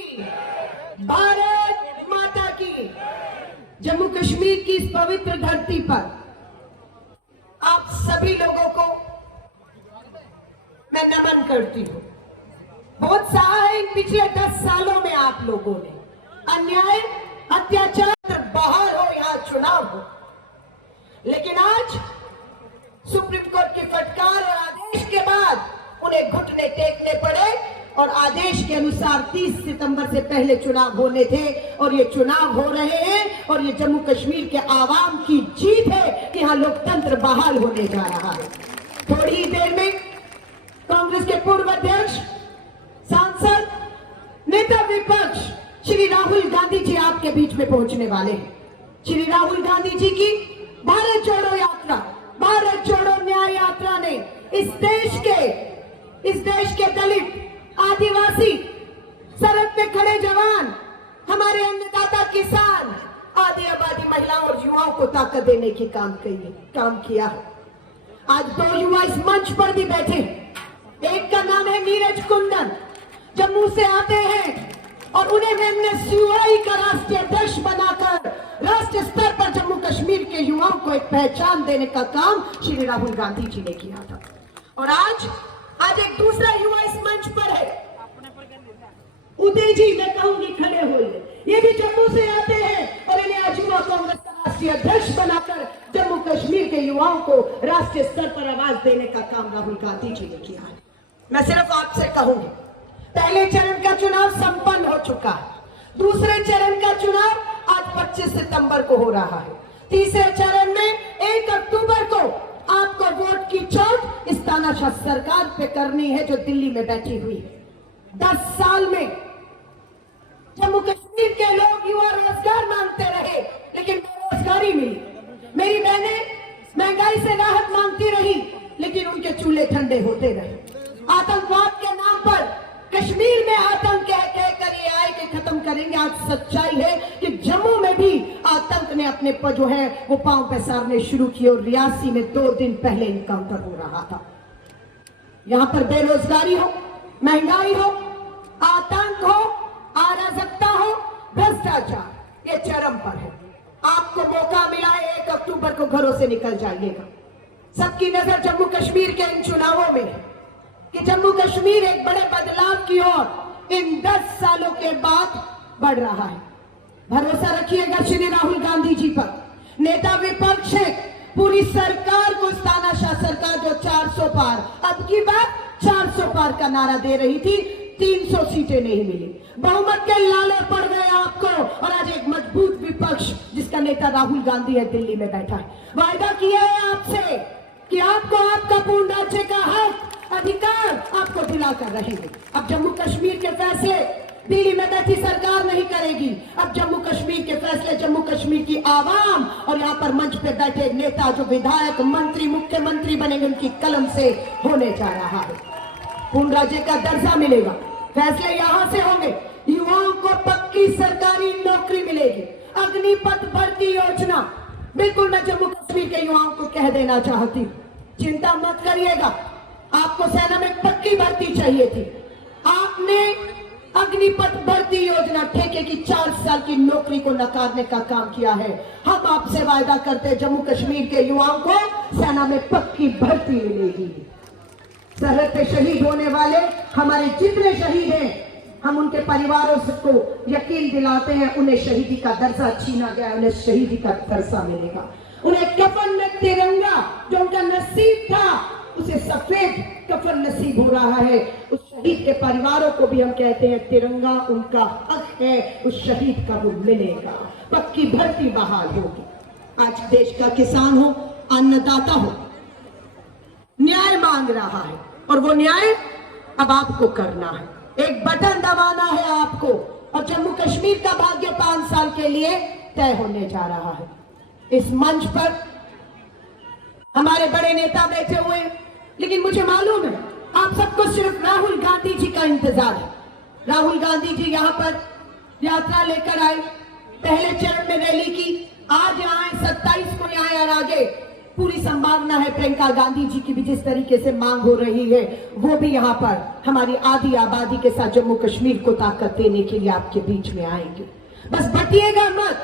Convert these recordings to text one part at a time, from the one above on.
की, भारत माता की। जम्मू कश्मीर की इस पवित्र धरती पर आप सभी लोगों को मैं नमन करती हूँ। बहुत सहा है इन पिछले 10 सालों में आप लोगों ने, अन्याय अत्याचार बाहर हो, यहाँ चुनाव हो, लेकिन आज सुप्रीम कोर्ट की फटकार और आदेश के बाद उन्हें घुटने टेकने पड़े और आदेश के अनुसार 30 सितंबर से पहले चुनाव होने थे और ये चुनाव हो रहे हैं और ये जम्मू कश्मीर के आवाम की जीत है कि यहाँ लोकतंत्र बहाल होने जा रहा है। थोड़ी ही देर में कांग्रेस के पूर्व अध्यक्ष, सांसद, नेता विपक्ष श्री राहुल गांधी जी आपके बीच में पहुंचने वाले हैं। श्री राहुल गांधी जी की भारत जोड़ो यात्रा, भारत जोड़ो न्याय यात्रा ने इस देश के दलित, आदिवासी, सरहद पे खड़े जवान, हमारे अन्नदाता किसान, आदि आबादी महिलाओं और युवाओं को ताकत देने की काम किया है। आज 2 युवा इस मंच पर भी बैठे हैं। एक का नाम है नीरज कुंदन, जम्मू से आते हैं और उन्हें हमने सीओआई का राष्ट्रीय अध्यक्ष बनाकर राष्ट्रीय स्तर पर जम्मू कश्मीर के युवाओं को एक पहचान देने का काम श्री राहुल गांधी जी ने किया था। और आज एक दूसरा युवा इस मंच पर है, उदय जी, मैं कहूंगी खड़े हुए, ये भी जम्मू से आते हैं और इन्हें आज युवा कांग्रेस का राष्ट्रीय अध्यक्ष बनाकर जम्मू कश्मीर के युवाओं को राष्ट्रीय स्तर पर आवाज देने का काम राहुल गांधी जी ने किया है। मैं सिर्फ आपसे कहूंगी, पहले चरण का चुनाव संपन्न हो चुका है, दूसरे चरण का चुनाव आज 25 सितंबर को हो रहा है, तीसरे चरण में 1 अक्टूबर को आपको वोट की चोट इस तानाशाह सरकार पे करनी है जो दिल्ली में बैठी हुई है। 10 साल में जम्मू कश्मीर के लोग, युवा रोजगार मांगते रहे लेकिन बेरोजगारी मिली। मेरी बहनें महंगाई से राहत मांगती रही लेकिन उनके चूल्हे ठंडे होते रहे। आतंकवाद के नाम पर कश्मीर में आतंक कह कर ये आए कि खत्म करेंगे। आज सच्चाई है कि जम्मू में भी आतंक ने अपने जो है वो पांव पसारने शुरू किए और रियासी में 2 दिन पहले इनकाउंटर हो रहा था। यहां पर बेरोजगारी हो, महंगाई हो, आतंक हो, अराजकता हो, भ्रष्टाचार, ये चरम पर है। आपको मौका मिला है 1 अक्टूबर को घरों से निकल जाइएगा। सबकी नजर जम्मू कश्मीर के इन चुनावों में है कि जम्मू कश्मीर एक बड़े बदलाव की ओर इन 10 सालों के बाद बढ़ रहा है। भरोसा रखिएगा श्री राहुल गांधी जी पर। नेता विपक्ष है, पूरी सरकार को तानाशाह सरकार जो 400 पार, अब की बात 400 पार का नारा दे रही थी, 300 सीटें नहीं मिली, बहुमत के लाले पड़ गए आपको। और आज एक मजबूत विपक्ष जिसका नेता राहुल गांधी है दिल्ली में बैठा है, वायदा किया है आपसे कि आपको आपका पूर्ण राज्य का हक, अधिकार आपको दिलाकर रहेंगे। अब जम्मू कश्मीर के फैसले दिल्ली में बैठी सरकार नहीं करेगी। अब जम्मू कश्मीर के फैसले जम्मू कश्मीर की आवाम और यहाँ पर मंच पे बैठे नेता जो विधायक, मंत्री, मुख्यमंत्री बनेंगे उनकी कलम से होने जा रहा है। पूर्ण राज्य का दर्जा मिलेगा, फैसले यहाँ से होंगे, युवाओं को पक्की सरकारी नौकरी मिलेगी, अग्निपथ भर्ती योजना। बिल्कुल मैं जम्मू कश्मीर के युवाओं को कह देना चाहती हूँ, चिंता मत करिएगा, आपको सेना में पक्की भर्ती चाहिए थी, आपने अग्निपथ भर्ती योजना ठेके की 4 साल की नौकरी को नकारने का काम किया है। हम आपसे वायदा करते हैं जम्मू कश्मीर के युवाओं को सेना में पक्की भर्ती मिलेगी। सरहद पे शहीद होने वाले हमारे जितने शहीद हैं, हम उनके परिवारों को यकीन दिलाते हैं उन्हें शहीदी का दर्जा छीना गया, उन्हें शहीदी का दर्जा मिलेगा। उन्हें कफन में तिरंगा जो उनका नसीब था उसे सफेद कफन नसीब हो रहा है। उस शहीद के परिवारों को भी हम कहते हैं तिरंगा उनका हक है, उस शहीद का वो मिलेगा, पक्की भर्ती बहाल होगी। आज देश का किसान हो, अन्नदाता हो, न्याय मांग रहा है और वो न्याय अब आपको करना है। एक बटन दबाना है आपको और जम्मू कश्मीर का भाग्य 5 साल के लिए तय होने जा रहा है। इस मंच पर हमारे बड़े नेता बैठे हुए हैं, लेकिन मुझे मालूम है आप सबको सिर्फ राहुल गांधी जी का इंतजार है। राहुल गांधी जी यहाँ पर यात्रा लेकर आए, पहले चरण में रैली की, आज आए 27 को आए और आगे पूरी संभावना है प्रियंका गांधी जी की भी जिस तरीके से मांग हो रही है, वो भी यहाँ पर हमारी आधी आबादी के साथ जम्मू कश्मीर को ताकत देने के लिए आपके बीच में आएंगे। बस बटिएगा मत।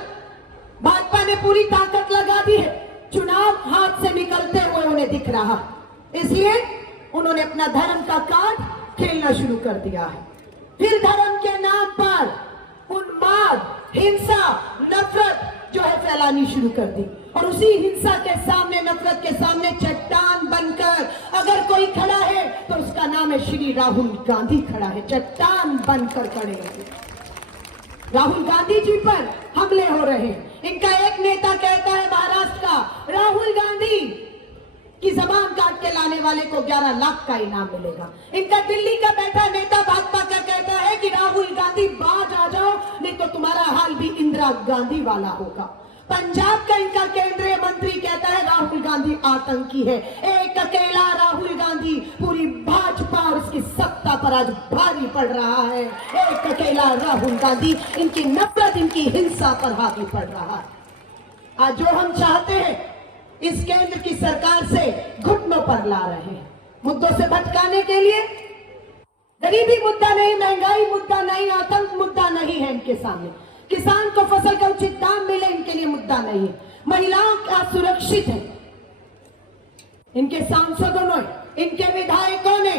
भाजपा ने पूरी ताकत लगा दी है, चुनाव हाथ से निकलते हुए उन्हें दिख रहा, इसलिए उन्होंने अपना धर्म का कार्ड खेलना शुरू कर दिया है। फिर धर्म के नाम पर उन्माद, हिंसा, नफरत जो है फैलानी शुरू कर दी, और उसी हिंसा के सामने, नफरत के सामने चट्टान बनकर अगर कोई खड़ा है तो उसका नाम है श्री राहुल गांधी खड़ा है। चट्टान बनकर खड़े हैं। राहुल गांधी जी पर हमले हो रहे हैं। इनका एक नेता कहता है महाराष्ट्र का, राहुल गांधी की जबान काट के लाने वाले को 11 लाख का इनाम मिलेगा। इनका दिल्ली का बैठा नेता भाजपा का कहता है कि राहुल गांधी बाज आ जाओ, नहीं तो तुम्हारा हाल भी इंदिरा गांधी वाला होगा। पंजाब का इनका केंद्रीय मंत्री कहता है राहुल गांधी आतंकी है। एक अकेला राहुल गांधी पूरी भाजपा और उसकी सत्ता पर आज भारी पड़ रहा है। एक अकेला राहुल गांधी इनकी नफरत, इनकी हिंसा पर हावी पड़ रहा है। आज जो हम चाहते हैं इस केंद्र की सरकार से घुटनों पर ला रहे हैं, मुद्दों से भटकाने के लिए। गरीबी मुद्दा नहीं, महंगाई मुद्दा नहीं, आतंक मुद्दा नहीं है इनके सामने। किसान को फसल का उचित दाम मिले, इनके लिए मुद्दा नहीं है। महिलाओं का सुरक्षित है। इनके सांसदों ने, इनके विधायकों ने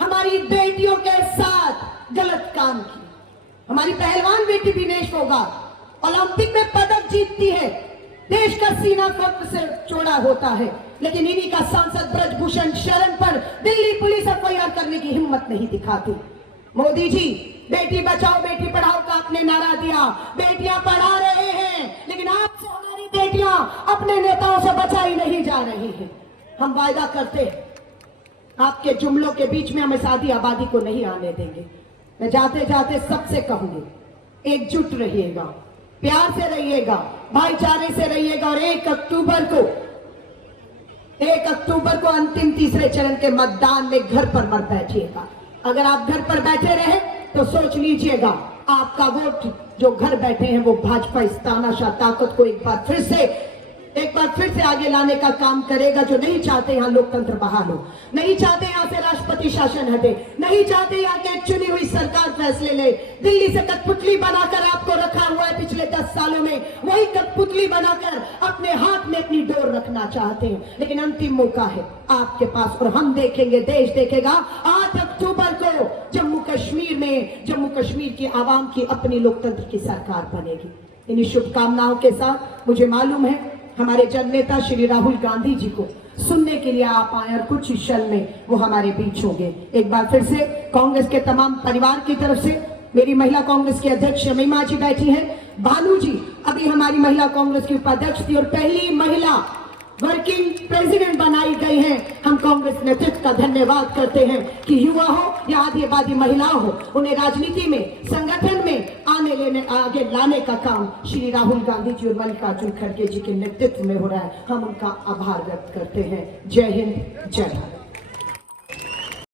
हमारी बेटियों के साथ गलत काम किया। हमारी पहलवान बेटी विनेश फोगाट ओलंपिक में पदक जीतती है, देश का सीना फख्र से चौड़ा होता है, लेकिन इन्हीं का सांसद ब्रजभूषण शरण पर दिल्ली पुलिस एफआईआर करने की हिम्मत नहीं दिखाती। मोदी जी बेटी बचाओ बेटी पढ़ाओ का आपने नारा दिया, बेटियां पढ़ा रहे हैं, लेकिन आपसे हमारी बेटियां अपने नेताओं से बचाई नहीं जा रही हैं। हम वायदा करते हैं आपके जुमलों के बीच में हम इस आधी आबादी को नहीं आने देंगे। मैं जाते जाते सबसे कहूंगी, एकजुट रहिएगा, प्यार से रहिएगा, भाईचारे से रहिएगा, और 1 अक्टूबर को अंतिम तीसरे चरण के मतदान में घर पर मत बैठिएगा। अगर आप घर पर बैठे रहे तो सोच लीजिएगा आपका वोट जो घर बैठे हैं वो भाजपा इस तानाशाह ताकत को एक बार फिर से आगे लाने का काम करेगा। जो नहीं चाहते यहाँ लोकतंत्र बहाल हो, नहीं चाहते यहाँ से राष्ट्रपति शासन हटे, नहीं चाहते यहाँ के चुनी हुई सरकार फैसले ले। दिल्ली से कठपुतली बनाकर आपको रखा हुआ है पिछले 10 सालों में, वही कठपुतली बनाकर अपने हाथ में अपनी डोर रखना चाहते हैं। लेकिन अंतिम मौका है आपके पास, और हम देखेंगे, देश देखेगा 8 अक्टूबर को जम्मू कश्मीर की आवाम की अपनी लोकतंत्र की सरकार बनेगी। इन्हीं शुभकामनाओं के साथ मुझे मालूम है हमारे जननेता श्री राहुल गांधी जी को सुनने के लिए आप आए, और कुछ ही क्षण में वो हमारे बीच होंगे। एक बार फिर से कांग्रेस के तमाम परिवार की तरफ से मेरी महिला कांग्रेस की अध्यक्ष शमीमा जी बैठी हैं, भानु जी अभी हमारी महिला कांग्रेस की उपाध्यक्ष थी और पहली महिला वर्किंग प्रेसिडेंट बनाई गई हैं। हम कांग्रेस नेतृत्व का धन्यवाद करते हैं कि युवा हो या आधी आबादी महिला हो, उन्हें राजनीति में, संगठन में आगे लाने का काम श्री राहुल गांधी जी और मल्लिकार्जुन खड़गे जी के नेतृत्व में हो रहा है। हम उनका आभार व्यक्त करते हैं। जय हिंद, जय भारत।